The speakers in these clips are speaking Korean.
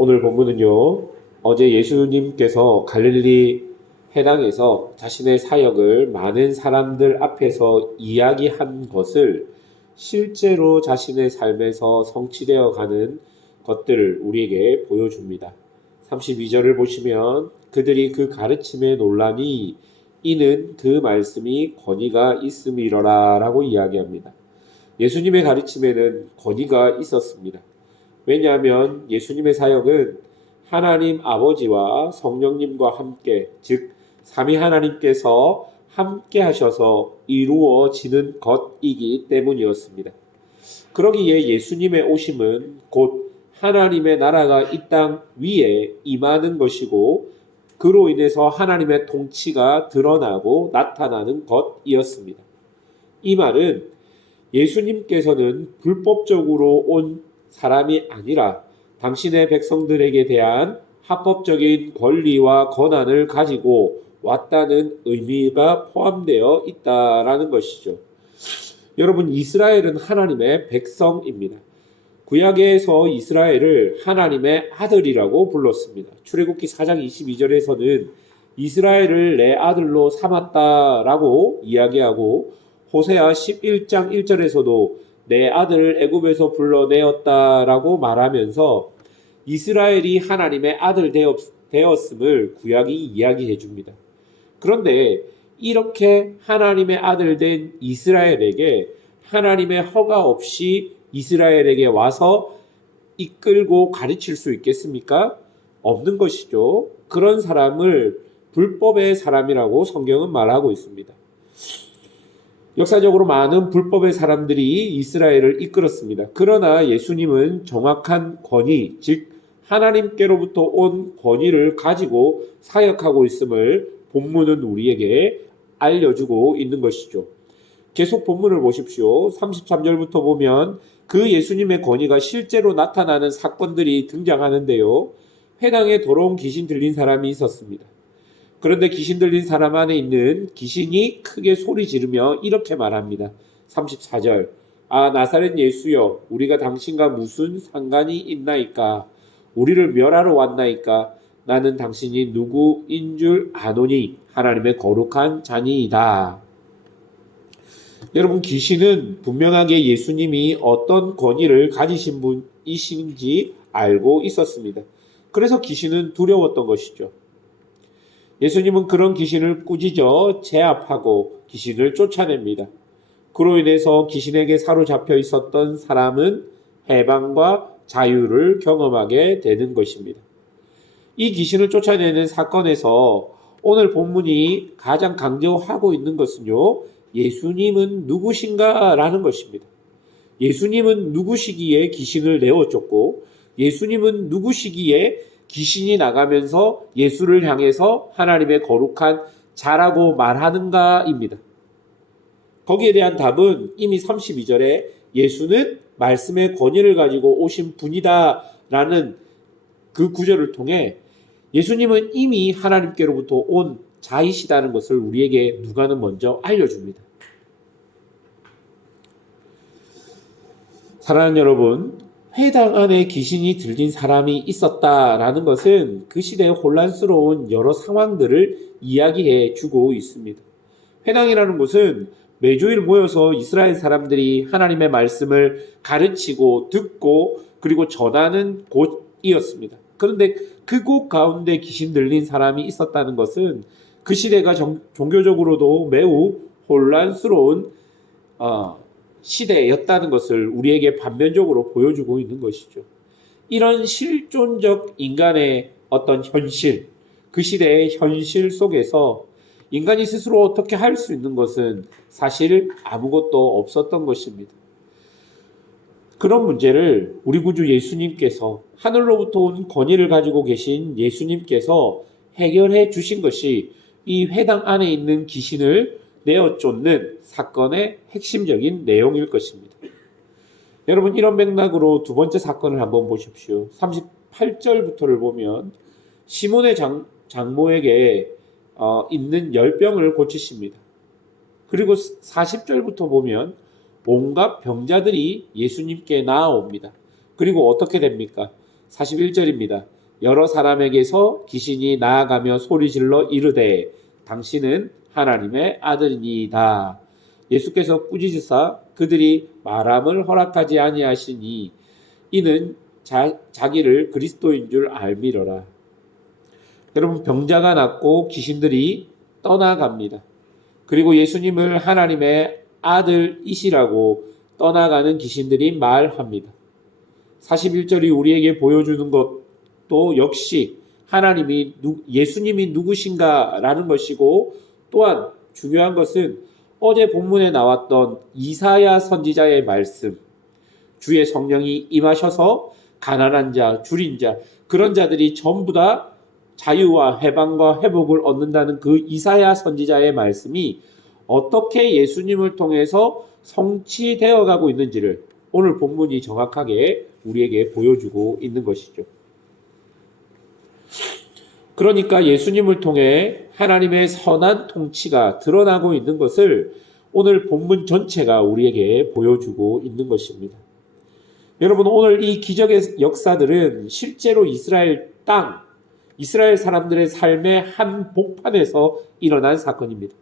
오늘 본문은요, 어제 예수님께서 갈릴리 해당에서 자신의 사역을 많은 사람들 앞에서 이야기한 것을 실제로 자신의 삶에서 성취되어 가는 것들을 우리에게 보여줍니다. 32절을 보시면 그들이 그 가르침에 놀라니 이는 그 말씀이 권위가 있음이로라 라고 이야기합니다. 예수님의 가르침에는 권위가 있었습니다. 왜냐하면 예수님의 사역은 하나님 아버지와 성령님과 함께, 즉 삼위 하나님께서 함께 하셔서 이루어지는 것이기 때문이었습니다. 그러기에 예수님의 오심은 곧 하나님의 나라가 이 땅 위에 임하는 것이고 그로 인해서 하나님의 통치가 드러나고 나타나는 것이었습니다. 이 말은 예수님께서는 불법적으로 온 사람이 아니라 당신의 백성들에게 대한 합법적인 권리와 권한을 가지고 왔다는 의미가 포함되어 있다라는 것이죠. 여러분, 이스라엘은 하나님의 백성입니다. 구약에서 이스라엘을 하나님의 아들이라고 불렀습니다. 출애굽기 4장 22절에서는 이스라엘을 내 아들로 삼았다라고 이야기하고 호세아 11장 1절에서도 내 아들을 애굽에서 불러내었다라고 말하면서 이스라엘이 하나님의 아들 되었음을 구약이 이야기해 줍니다. 그런데 이렇게 하나님의 아들 된 이스라엘에게 하나님의 허가 없이 이스라엘에게 와서 이끌고 가르칠 수 있겠습니까? 없는 것이죠. 그런 사람을 불법의 사람이라고 성경은 말하고 있습니다. 역사적으로 많은 불법의 사람들이 이스라엘을 이끌었습니다. 그러나 예수님은 정확한 권위, 즉 하나님께로부터 온 권위를 가지고 사역하고 있음을 본문은 우리에게 알려주고 있는 것이죠. 계속 본문을 보십시오. 33절부터 보면 그 예수님의 권위가 실제로 나타나는 사건들이 등장하는데요. 회당에 더러운 귀신 들린 사람이 있었습니다. 그런데 귀신 들린 사람 안에 있는 귀신이 크게 소리 지르며 이렇게 말합니다. 34절. 아, 나사렛 예수여, 우리가 당신과 무슨 상관이 있나이까? 우리를 멸하러 왔나이까? 나는 당신이 누구인 줄 아노니 하나님의 거룩한 자니이다. 여러분, 귀신은 분명하게 예수님이 어떤 권위를 가지신 분이신지 알고 있었습니다. 그래서 귀신은 두려웠던 것이죠. 예수님은 그런 귀신을 꾸짖어 제압하고 귀신을 쫓아냅니다. 그로 인해서 귀신에게 사로잡혀 있었던 사람은 해방과 자유를 경험하게 되는 것입니다. 이 귀신을 쫓아내는 사건에서 오늘 본문이 가장 강조하고 있는 것은요, 예수님은 누구신가라는 것입니다. 예수님은 누구시기에 귀신을 내어쫓고 예수님은 누구시기에 귀신이 나가면서 예수를 향해서 하나님의 거룩한 자라고 말하는가입니다. 거기에 대한 답은 이미 32절에 예수는 말씀의 권위를 가지고 오신 분이다라는 그 구절을 통해 예수님은 이미 하나님께로부터 온 자이시다는 것을 우리에게 누가는 먼저 알려줍니다. 사랑하는 여러분, 회당 안에 귀신이 들린 사람이 있었다라는 것은 그 시대의 혼란스러운 여러 상황들을 이야기해 주고 있습니다. 회당이라는 곳은 매주일 모여서 이스라엘 사람들이 하나님의 말씀을 가르치고 듣고 그리고 전하는 곳이었습니다. 그런데 그곳 가운데 귀신 들린 사람이 있었다는 것은 그 시대가 종교적으로도 매우 혼란스러운 시대였다는 것을 우리에게 반면적으로 보여주고 있는 것이죠. 이런 실존적 인간의 어떤 현실, 그 시대의 현실 속에서 인간이 스스로 어떻게 할 수 있는 것은 사실 아무것도 없었던 것입니다. 그런 문제를 우리 구주 예수님께서 하늘로부터 온 권위를 가지고 계신 예수님께서 해결해 주신 것이 이 회당 안에 있는 귀신을 내어쫓는 사건의 핵심적인 내용일 것입니다. 여러분, 이런 맥락으로 두 번째 사건을 한번 보십시오. 38절부터를 보면 시몬의 장모에게 있는 열병을 고치십니다. 그리고 40절부터 보면 온갖 병자들이 예수님께 나아옵니다. 그리고 어떻게 됩니까? 41절입니다. 여러 사람에게서 귀신이 나아가며 소리질러 이르되 당신은 하나님의 아들이니이다. 예수께서 꾸짖으사 그들이 말함을 허락하지 아니하시니 이는 자기를 그리스도인 줄 알미러라. 여러분, 병자가 낫고 귀신들이 떠나갑니다. 그리고 예수님을 하나님의 아들이시라고 떠나가는 귀신들이 말합니다. 41절이 우리에게 보여주는 것도 역시 예수님이 누구신가라는 것이고, 또한 중요한 것은 어제 본문에 나왔던 이사야 선지자의 말씀, 주의 성령이 임하셔서 가난한 자, 줄인 자, 그런 자들이 전부 다 자유와 해방과 회복을 얻는다는 그 이사야 선지자의 말씀이 어떻게 예수님을 통해서 성취되어 가고 있는지를 오늘 본문이 정확하게 우리에게 보여주고 있는 것이죠. 그러니까 예수님을 통해 하나님의 선한 통치가 드러나고 있는 것을 오늘 본문 전체가 우리에게 보여주고 있는 것입니다. 여러분, 오늘 이 기적의 역사들은 실제로 이스라엘 땅, 이스라엘 사람들의 삶의 한 복판에서 일어난 사건입니다.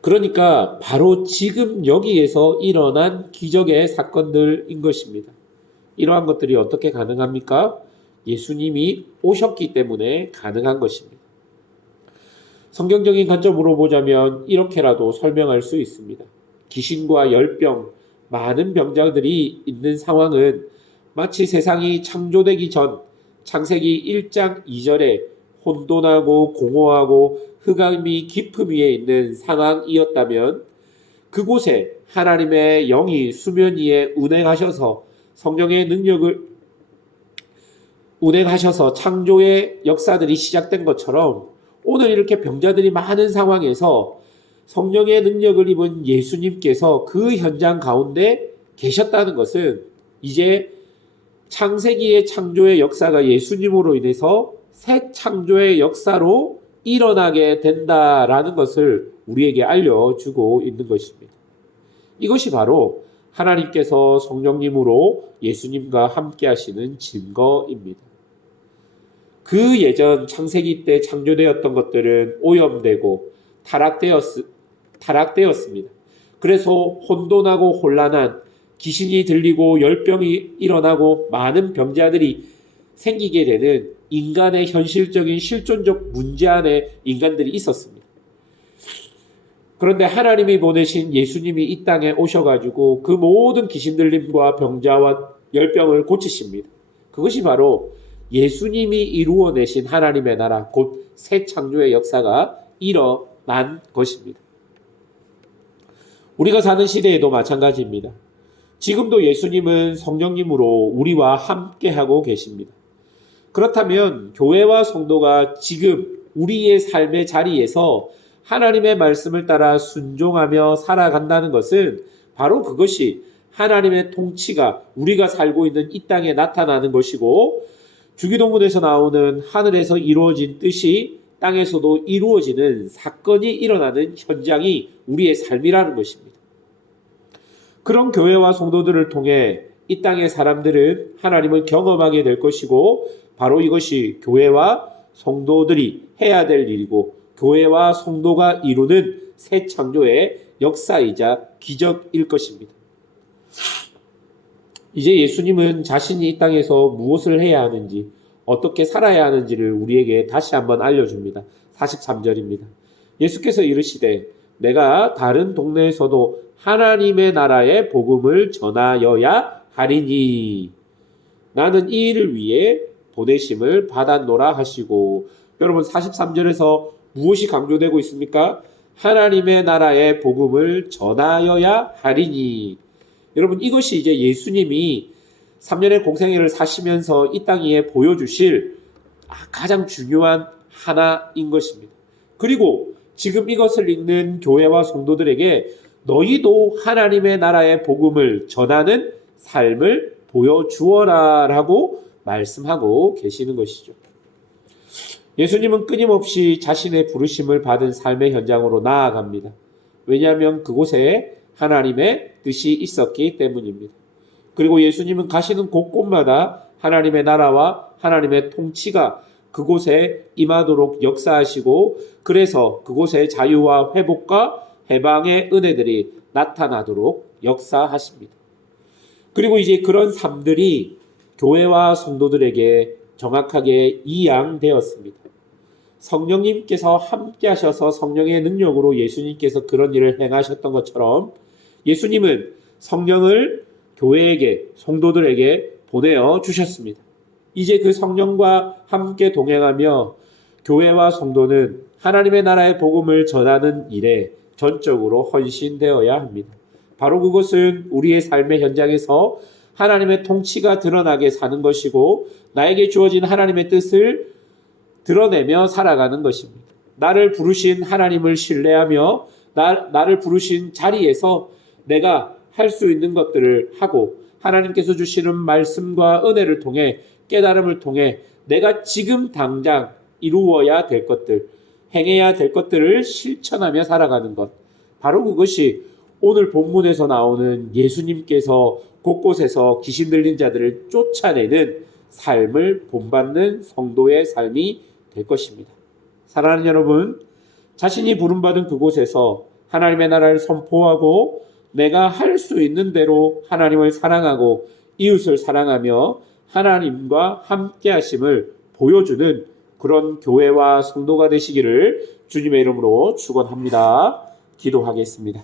그러니까 바로 지금 여기에서 일어난 기적의 사건들인 것입니다. 이러한 것들이 어떻게 가능합니까? 예수님이 오셨기 때문에 가능한 것입니다. 성경적인 관점으로 보자면 이렇게라도 설명할 수 있습니다. 귀신과 열병, 많은 병자들이 있는 상황은 마치 세상이 창조되기 전 창세기 1장 2절에 혼돈하고 공허하고 흑암이 깊음 위에 있는 상황이었다면, 그곳에 하나님의 영이 수면 위에 운행하셔서 성령의 능력을 운행하셔서 창조의 역사들이 시작된 것처럼, 오늘 이렇게 병자들이 많은 상황에서 성령의 능력을 입은 예수님께서 그 현장 가운데 계셨다는 것은 이제 창세기의 창조의 역사가 예수님으로 인해서 새 창조의 역사로 일어나게 된다라는 것을 우리에게 알려주고 있는 것입니다. 이것이 바로 하나님께서 성령님으로 예수님과 함께 하시는 증거입니다. 그 예전 창세기 때 창조되었던 것들은 오염되고 타락되었습니다. 그래서 혼돈하고 혼란한, 귀신이 들리고 열병이 일어나고 많은 병자들이 생기게 되는 인간의 현실적인 실존적 문제 안에 인간들이 있었습니다. 그런데 하나님이 보내신 예수님이 이 땅에 오셔가지고 그 모든 귀신 들림과 병자와 열병을 고치십니다. 그것이 바로 예수님이 이루어내신 하나님의 나라, 곧 새 창조의 역사가 일어난 것입니다. 우리가 사는 시대에도 마찬가지입니다. 지금도 예수님은 성령님으로 우리와 함께하고 계십니다. 그렇다면 교회와 성도가 지금 우리의 삶의 자리에서 하나님의 말씀을 따라 순종하며 살아간다는 것은 바로 그것이 하나님의 통치가 우리가 살고 있는 이 땅에 나타나는 것이고, 주기도문에서 나오는 하늘에서 이루어진 뜻이 땅에서도 이루어지는 사건이 일어나는 현장이 우리의 삶이라는 것입니다. 그런 교회와 성도들을 통해 이 땅의 사람들은 하나님을 경험하게 될 것이고, 바로 이것이 교회와 성도들이 해야 될 일이고, 교회와 성도가 이루는 새 창조의 역사이자 기적일 것입니다. 이제 예수님은 자신이 이 땅에서 무엇을 해야 하는지, 어떻게 살아야 하는지를 우리에게 다시 한번 알려줍니다. 43절입니다. 예수께서 이르시되 내가 다른 동네에서도 하나님의 나라의 복음을 전하여야 하리니 나는 이 일을 위해 보내심을 받았노라 하시고, 여러분 43절에서 무엇이 강조되고 있습니까? 하나님의 나라의 복음을 전하여야 하리니. 여러분, 이것이 이제 예수님이 3년의 공생애를 사시면서 이 땅 위에 보여주실 가장 중요한 하나인 것입니다. 그리고 지금 이것을 읽는 교회와 성도들에게 너희도 하나님의 나라의 복음을 전하는 삶을 보여주어라 라고 말씀하고 계시는 것이죠. 예수님은 끊임없이 자신의 부르심을 받은 삶의 현장으로 나아갑니다. 왜냐하면 그곳에 하나님의 뜻이 있었기 때문입니다. 그리고 예수님은 가시는 곳곳마다 하나님의 나라와 하나님의 통치가 그곳에 임하도록 역사하시고 그래서 그곳에 자유와 회복과 해방의 은혜들이 나타나도록 역사하십니다. 그리고 이제 그런 삶들이 교회와 성도들에게 정확하게 이양되었습니다. 성령님께서 함께 하셔서 성령의 능력으로 예수님께서 그런 일을 행하셨던 것처럼 예수님은 성령을 교회에게, 성도들에게 보내어 주셨습니다. 이제 그 성령과 함께 동행하며 교회와 성도는 하나님의 나라의 복음을 전하는 일에 전적으로 헌신되어야 합니다. 바로 그것은 우리의 삶의 현장에서 하나님의 통치가 드러나게 사는 것이고 나에게 주어진 하나님의 뜻을 드러내며 살아가는 것입니다. 나를 부르신 하나님을 신뢰하며 나를 부르신 자리에서 내가 할 수 있는 것들을 하고 하나님께서 주시는 말씀과 은혜를 통해 깨달음을 통해 내가 지금 당장 이루어야 될 것들, 행해야 될 것들을 실천하며 살아가는 것. 바로 그것이 오늘 본문에서 나오는 예수님께서 곳곳에서 귀신 들린 자들을 쫓아내는 삶을 본받는 성도의 삶이 될 것입니다. 사랑하는 여러분, 자신이 부름받은 그곳에서 하나님의 나라를 선포하고 내가 할 수 있는 대로 하나님을 사랑하고 이웃을 사랑하며 하나님과 함께 하심을 보여주는 그런 교회와 성도가 되시기를 주님의 이름으로 축원합니다. 기도하겠습니다.